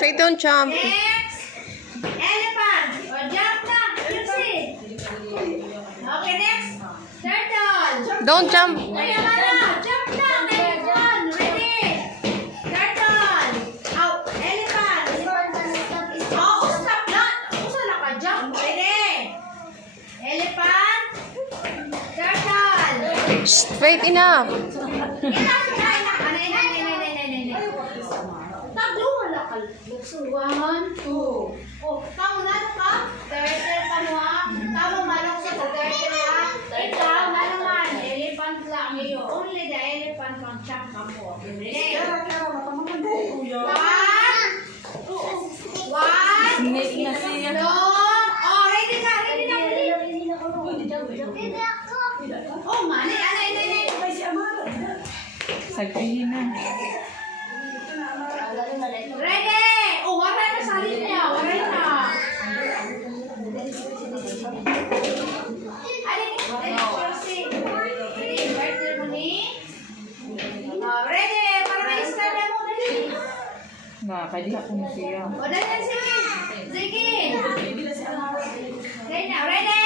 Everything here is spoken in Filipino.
Straight down, jump. Next. Elephant. O, jump na. Lucy. Okay, next. Turtle. Don't jump. Kuya Mara, jump na. Next one. Ready. Turtle. Oh, elephant. Oh, stop na. Usa na ka jump. Ready. Elephant. Turtle. Straight enough. One, two. Oh, kamu na ka? Turtle pa mo ha? Kamu manok sa turtle ha? Ikaw na naman. Elephant lang iyo. Only the elephant can chop ka po. Ready? One. Two. Oh, ready ka? Ready na? Ready? Oh, mali. Sabihin na. Ready! Oh, wala na sa linya. Wala na. Ready? Para may start na mo. Dali. Nakakadiha ko na siya. O, dali. Sige. Sige. Ready? Ready?